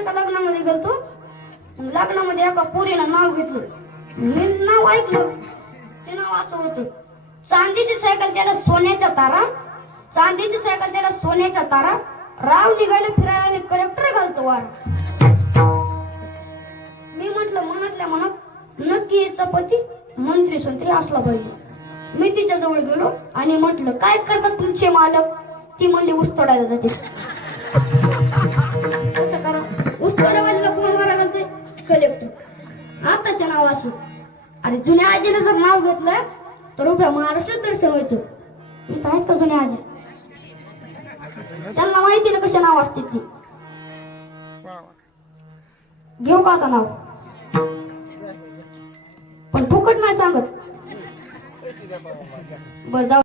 एका लग्नामध्ये गेलतो. लग्नामध्ये एका पोरीनं नाव घेतलं. मी नाव ऐकलं. ते नाव असं होतं, चांदीची सायकल त्याला सोन्याच्या तारा, चांदीची सायकल त्याला सोन्याच्या तारा, राव निघाले फिरायला आणि कलेक्टर घालतो वार. मी म्हटलं मनातल्या मनात नक्की याचा पती मंत्री संत्री असला पाहिजे. मी तिच्या जवळ गेलो आणि म्हटलं काय करतात तुमचे मालक? ती म्हणली ऊस तोडायला जाते. कसं करा? ऊस तोडायला कोण वारा घालतोय? कलेक्टर. आताचे नाव असं. अरे जुन्या आजीनं जर नाव घेतलं तर उभ्या महाराष्ट्रात दर्शवायचं. इथं आहेत का जुन्या आजी? त्यांना माहिती ना कशा नाव असते ती. घेऊ का आता नाव? पण फुकट नाही सांगत. बरं जाऊ.